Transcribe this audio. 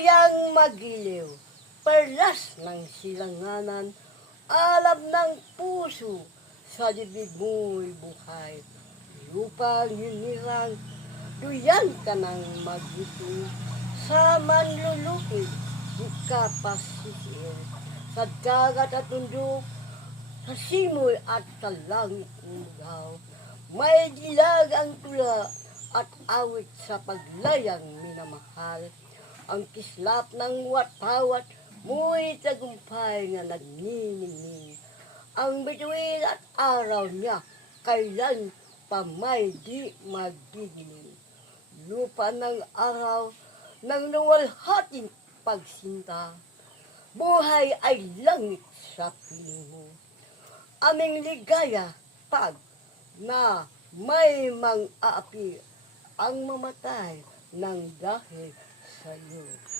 Malayang magiliw, perlas ng silanganan, alam ng puso, sa dibdib mo'y buhay. Lupang hinirang, duyan ka ng magito, sa manlulupig, di ka pasisir. Sa dagat at bundok, sa simoy at sa langit umugaw, may dilag ang tula at awit sa paglayang minamahal. Ang kislap ng watawat mo'y tagumpay nga nagniningning. Ang bituin at araw niya kailan pa may di magigiling. Lupa ng araw ng luwalhating pagsinta, buhay ay langit sa piling mo. Aming ligaya pag na may mang-aapi ang mamatay ng dahil sa iyo.